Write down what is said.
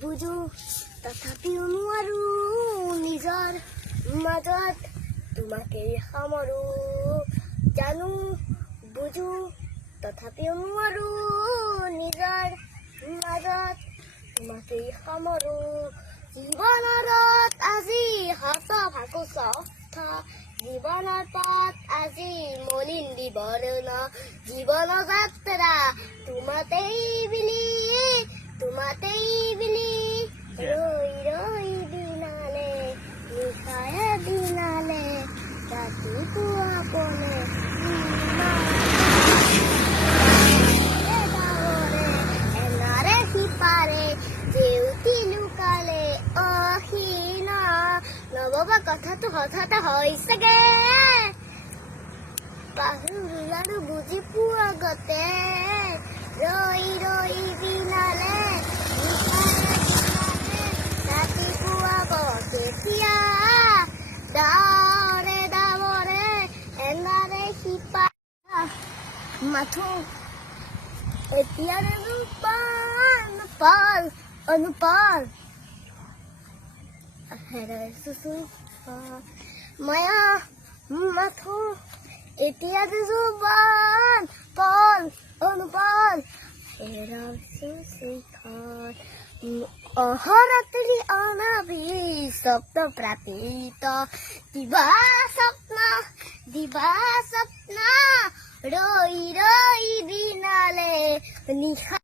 বুজো তথাপিও নোৱাৰো নিজৰ মাজত তোমাকে সামৰো জানো বুজো তথাপিও নোৱাৰো নিজৰ মাজত তোমাকে সামৰো জীৱনত আজি হস ভাকুচ জীৱনৰ পথ আজি মলিন বিবৰণ জীৱন যাত্ৰা তোমাতেই বিলি ৰৈ ৰৈ দিনালে নিশায়ে দিনালে ৰাতিপুৱা পনে এনাৰে সিপাৰে জেউতি লুকালে অহীন নববা কথাটো হঠাতে হৈছেগে পাহৰিলাৰো বুজি পোৱা গতে ৰৈ ৰৈ দিনালে ৰাতিপুৱা কেতিয়া ডাৱৰে ডাৱৰে এনাৰে সিপা মাথো এতিয়া অনুপল হেৰাইছো মায়া মাথো এতিয়া জুবান পল অনুপল হেৰাইছো শিখৰ অহৰাত্ৰি অনাবি স্বপ্ন প্ৰাতীত দিবা স্বপ্ন ৰৈ ৰৈ দিনালে নিশা